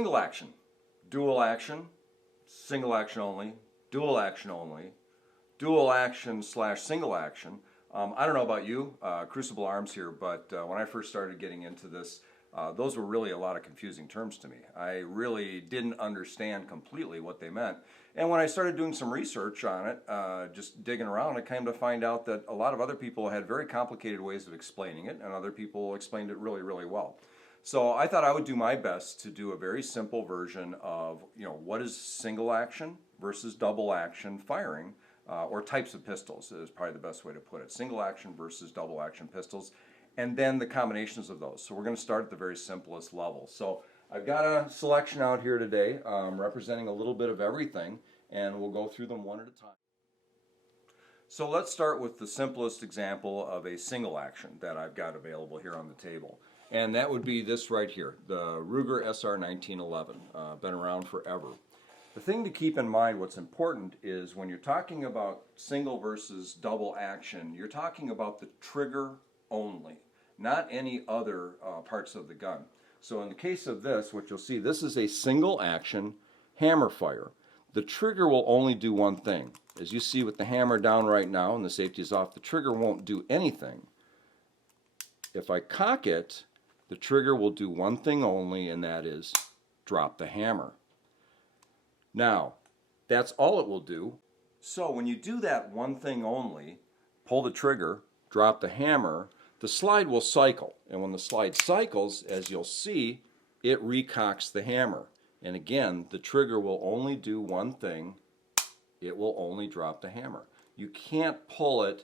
Single action, dual action, single action only, dual action slash single action. I don't know about you, Crucible Arms here, but when I first started getting into this, those were really a lot of confusing terms to me. I really didn't understand completely what they meant. And when I started doing some research on it, just digging around, I came to find out that a lot of other people had very complicated ways of explaining it, and other people explained it really, really well. So I thought I would do my best to do a very simple version of, what is single action versus double action firing, or types of pistols is probably the best way to put it. Single action versus double action pistols, and then the combinations of those. So we're going to start at the very simplest level. So I've got a selection out here today representing a little bit of everything, and we'll go through them one at a time. So let's start with the simplest example of a single action that I've got available here on the table. And that would be this right here, the Ruger SR 1911, been around forever. The thing to keep in mind, what's important, is when you're talking about single versus double action, you're talking about the trigger only, not any other parts of the gun. So in the case of this, what you'll see, this is a single action hammer fire. The trigger will only do one thing. As you see with the hammer down right now and the safety is off, the trigger won't do anything. If I cock it, the trigger will do one thing only, and that is drop the hammer. Now, that's all it will do. So when you do that one thing only, pull the trigger, drop the hammer, the slide will cycle. And when the slide cycles, as you'll see, it recocks the hammer. And again, the trigger will only do one thing. It will only drop the hammer. You can't pull it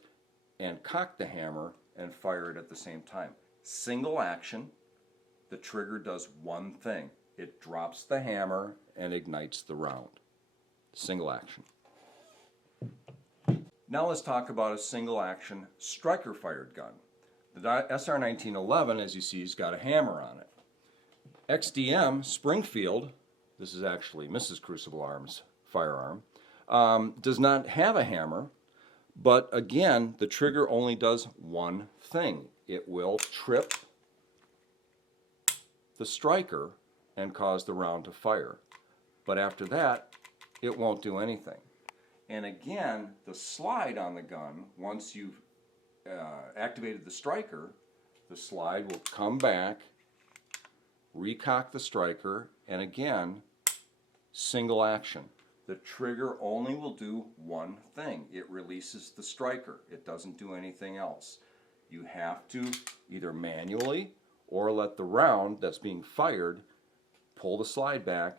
and cock the hammer and fire it at the same time. Single action, the trigger does one thing. It drops the hammer and ignites the round. Single action. Now let's talk about a single action striker fired gun. The SR 1911, as you see, has got a hammer on it. XDM Springfield, this is actually Mrs. Crucible Arms firearm, does not have a hammer, but again, the trigger only does one thing. It will trip the striker and cause the round to fire. But after that, it won't do anything. And again, the slide on the gun, once you've activated the striker, the slide will come back, recock the striker, and again, single action. The trigger only will do one thing. It releases the striker. It doesn't do anything else. You have to either manually or let the round that's being fired pull the slide back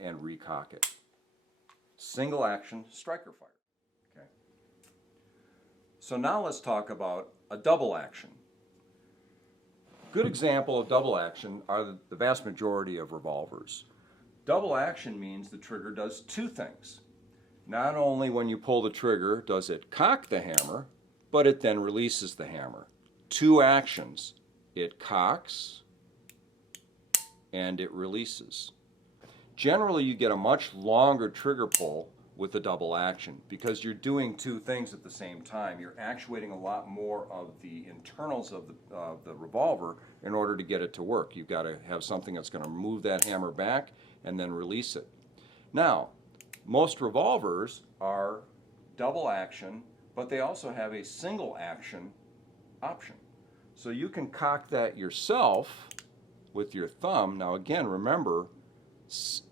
and recock it. Single action striker fire. Okay. So now let's talk about a double action. Good example of double action are the vast majority of revolvers. Double action means the trigger does two things. Not only when you pull the trigger does it cock the hammer, but it then releases the hammer. Two actions. It cocks and it releases. Generally, you get a much longer trigger pull with a double action because you're doing two things at the same time. You're actuating a lot more of the internals of the revolver in order to get it to work. You've got to have something that's going to move that hammer back and then release it. Now, most revolvers are double action, but they also have a single action option. So you can cock that yourself with your thumb. Now again, remember,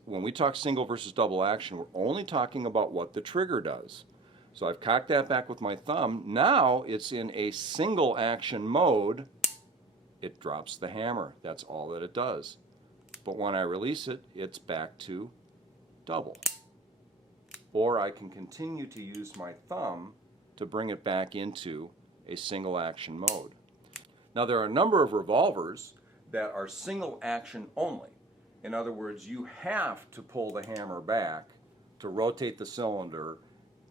when we talk single versus double action, we're only talking about what the trigger does. So I've cocked that back with my thumb. Now it's in a single action mode. It drops the hammer. That's all that it does. But when I release it, it's back to double. Or I can continue to use my thumb to bring it back into a single action mode. Now there are a number of revolvers that are single action only. In other words, you have to pull the hammer back to rotate the cylinder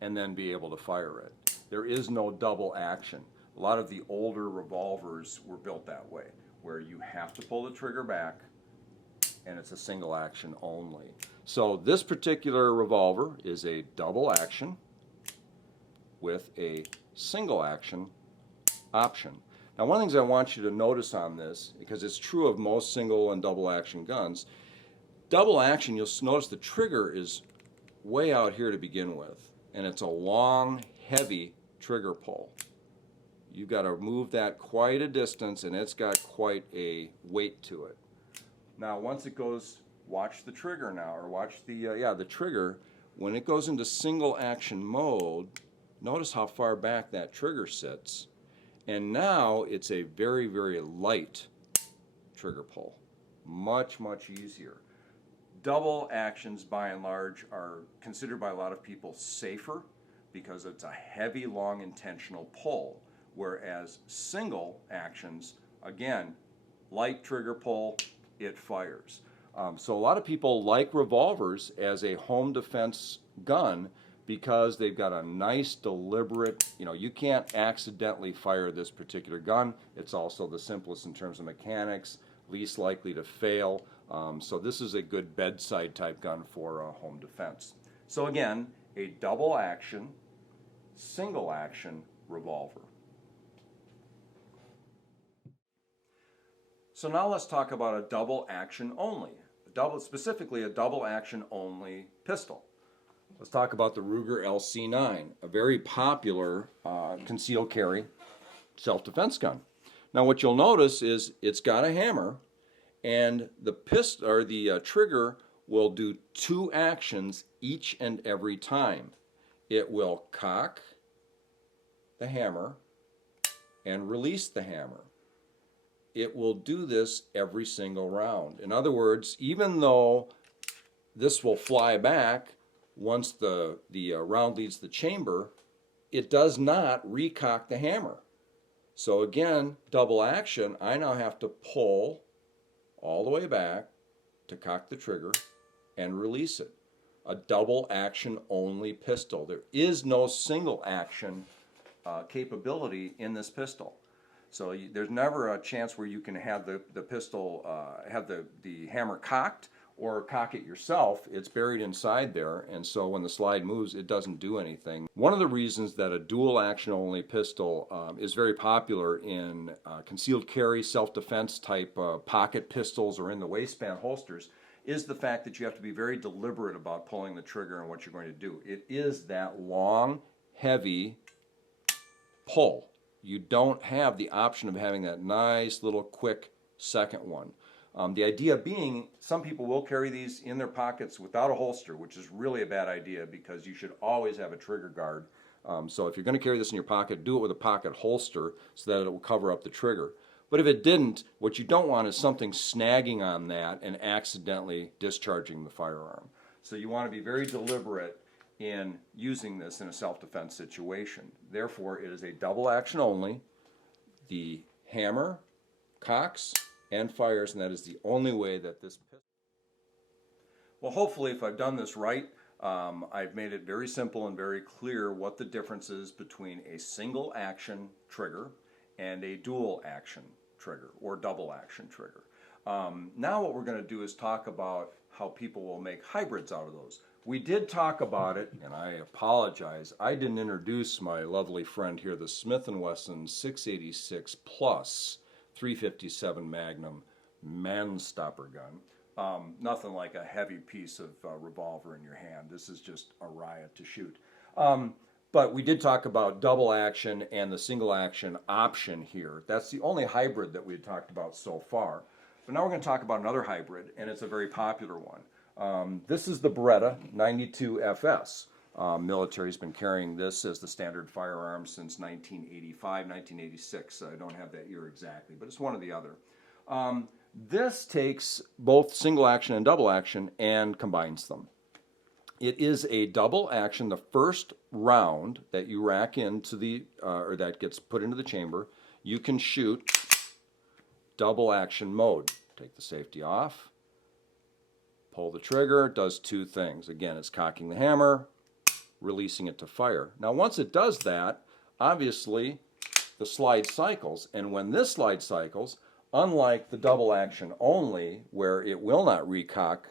and then be able to fire it. There is no double action. A lot of the older revolvers were built that way, where you have to pull the trigger back and it's a single action only. So this particular revolver is a double action with a single action option. Now, one of the things I want you to notice on this, because it's true of most single and double action guns, Double action, you'll notice the trigger is way out here to begin with, and it's a long, heavy trigger pull. You've got to move that quite a distance, and it's got quite a weight to it. Now, once it goes, watch the trigger now, or watch the trigger. When it goes into single action mode, notice how far back that trigger sits. And now it's a very, very light trigger pull. Much, much easier. Double actions, by and large, are considered by a lot of people safer because it's a heavy, long, intentional pull. Whereas single actions, again, light trigger pull, it fires. So a lot of people like revolvers as a home defense gun because they've got a nice, deliberate, you can't accidentally fire this particular gun. It's also the simplest in terms of mechanics, least likely to fail. So this is a good bedside type gun for home defense. So again, a double action, single action revolver. So now let's talk about a double action only, specifically a double action only pistol. Let's talk about the Ruger LC9, a very popular concealed carry self-defense gun. Now what you'll notice is it's got a hammer, and the trigger will do two actions each and every time. It will cock the hammer and release the hammer. It will do this every single round. In other words, even though this will fly back once the round leaves the chamber, it does not recock the hammer. So again, double action, I now have to pull all the way back to cock the trigger and release it. A double action only pistol. There is no single action capability in this pistol. So there's never a chance where you can have the pistol, have the hammer cocked or cock it yourself. It's buried inside there, and so when the slide moves, it doesn't do anything. One of the reasons that a dual action only pistol is very popular in concealed carry, self-defense type pocket pistols or in the waistband holsters is the fact that you have to be very deliberate about pulling the trigger and what you're going to do. It is that long, heavy pull. You don't have the option of having that nice little quick second one. The idea being, some people will carry these in their pockets without a holster, which is really a bad idea because you should always have a trigger guard. So if you're going to carry this in your pocket, do it with a pocket holster so that it will cover up the trigger. But if it didn't, what you don't want is something snagging on that and accidentally discharging the firearm. So you want to be very deliberate in using this in a self-defense situation. Therefore, it is a double action only. The hammer cocks and fires, and that is the only way that this pistol. Well, hopefully, if I've done this right, I've made it very simple and very clear what the difference is between a single action trigger and a dual action trigger or double action trigger. Now what we're going to do is talk about how people will make hybrids out of those. We did talk about it, and I apologize, I didn't introduce my lovely friend here, the Smith & Wesson 686 Plus 357 Magnum man-stopper gun. Nothing like a heavy piece of revolver in your hand. This is just a riot to shoot. But we did talk about double action and the single action option here. That's the only hybrid that we had talked about so far. But now we're going to talk about another hybrid, and it's a very popular one. This is the Beretta 92 FS. Military's been carrying this as the standard firearm since 1985, 1986. I don't have that year exactly, but it's one or the other. This takes both single action and double action and combines them. It is a double action. The first round that you rack into or that gets put into the chamber, you can shoot double action mode. Take the safety off, pull the trigger, does two things. Again, it's cocking the hammer, releasing it to fire. Now once it does that, obviously the slide cycles, and when this slide cycles, unlike the double action only where it will not recock,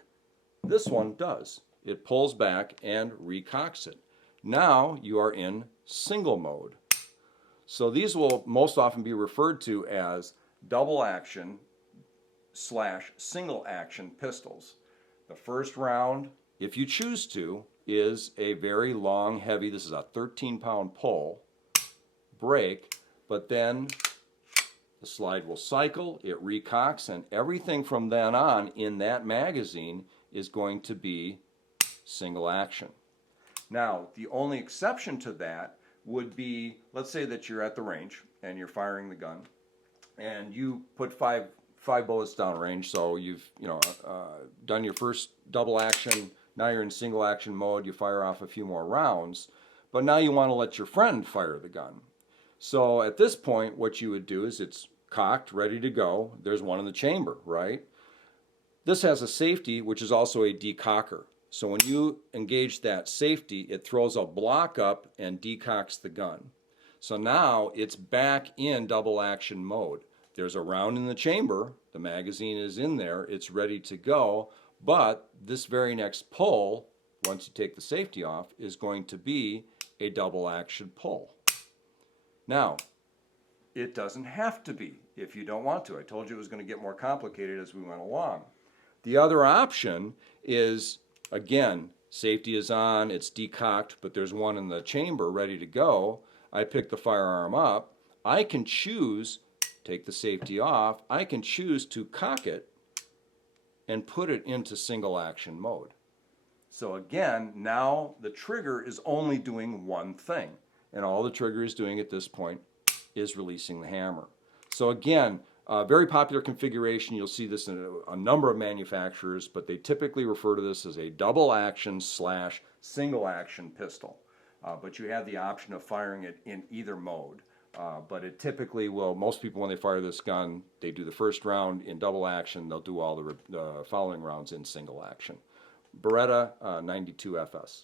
this one does. It pulls back and recocks it. Now you are in single mode. So these will most often be referred to as double action / single action pistols. The first round, if you choose to, is a very long, heavy, this is a 13-pound pull, break, but then the slide will cycle, it recocks, and everything from then on in that magazine is going to be single action. Now, the only exception to that would be, let's say that you're at the range and you're firing the gun, and you put five bullets down range, so you've done your first double action. Now you're in single action mode. You fire off a few more rounds, but now you want to let your friend fire the gun. So at this point, what you would do is it's cocked, ready to go. There's one in the chamber, right? This has a safety, which is also a decocker. So when you engage that safety, it throws a block up and decocks the gun. So now it's back in double action mode. There's a round in the chamber, the magazine is in there, it's ready to go, but this very next pull, once you take the safety off, is going to be a double action pull. Now, it doesn't have to be if you don't want to. I told you it was going to get more complicated as we went along. The other option is, again, safety is on, it's decocked, but there's one in the chamber ready to go. I pick the firearm up. I can choose, take the safety off, I can choose to cock it and put it into single action mode. So again, now the trigger is only doing one thing, and all the trigger is doing at this point is releasing the hammer. So again, very popular configuration. You'll see this in a number of manufacturers, but they typically refer to this as a double action / single action pistol. But you have the option of firing it in either mode. But it typically will, most people when they fire this gun, they do the first round in double action, they'll do all the following rounds in single action. Beretta 92FS.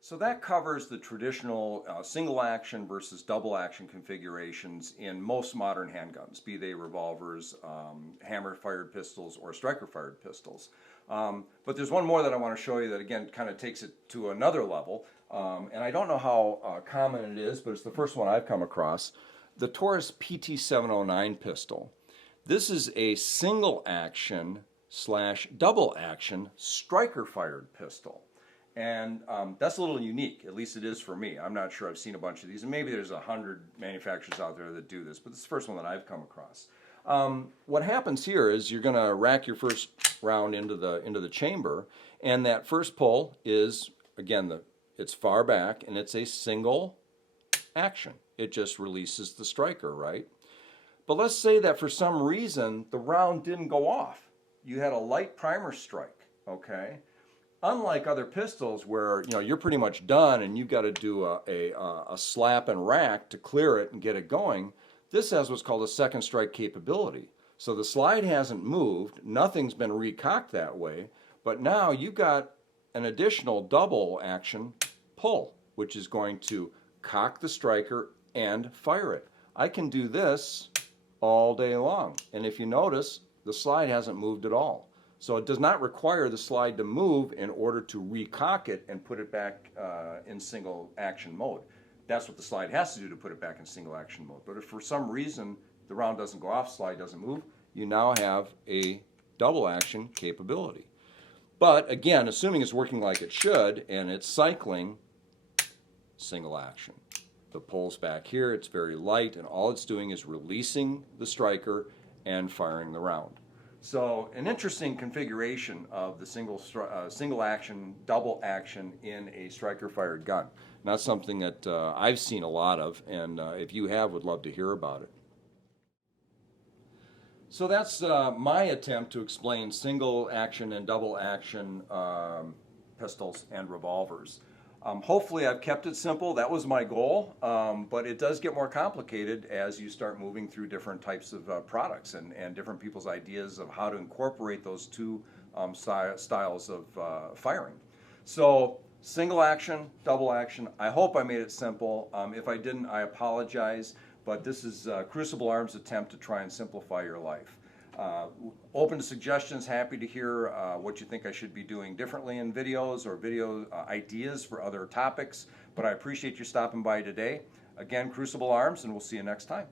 So that covers the traditional single action versus double action configurations in most modern handguns, be they revolvers, hammer-fired pistols, or striker-fired pistols. But there's one more that I want to show you that, again, kind of takes it to another level. And I don't know how common it is, but it's the first one I've come across. The Taurus PT709 pistol. This is a single action / double action striker-fired pistol. And that's a little unique, at least it is for me. I'm not sure, I've seen a bunch of these, and maybe there's 100 manufacturers out there that do this, but this is the first one that I've come across. What happens here is you're going to rack your first round into the chamber, and that first pull is, again, it's far back, and it's a single action. It just releases the striker, right? But let's say that for some reason the round didn't go off. You had a light primer strike, okay? Unlike other pistols where you're pretty much done and you've got to do a slap and rack to clear it and get it going, this has what's called a second strike capability. So the slide hasn't moved, nothing's been recocked that way, but now you've got an additional double action pull, which is going to cock the striker and fire it. I can do this all day long, and if you notice, the slide hasn't moved at all. So it does not require the slide to move in order to recock it and put it back in single action mode. That's what the slide has to do to put it back in single action mode. But if for some reason the round doesn't go off, slide doesn't move, you now have a double action capability. But again, assuming it's working like it should and it's cycling, single action. The pull's back here, it's very light, and all it's doing is releasing the striker and firing the round. So an interesting configuration of the single action, double action in a striker-fired gun. Not something that I've seen a lot of, and if you have, would love to hear about it. So that's my attempt to explain single action and double action pistols and revolvers. Hopefully I've kept it simple. That was my goal, but it does get more complicated as you start moving through different types of products and different people's ideas of how to incorporate those two styles of firing. So single action, double action, I hope I made it simple. If I didn't, I apologize, but this is Crucible Arms' attempt to try and simplify your life. Open to suggestions, happy to hear what you think I should be doing differently in videos or video ideas for other topics, but I appreciate you stopping by today. Again, Crucible Arms, and we'll see you next time.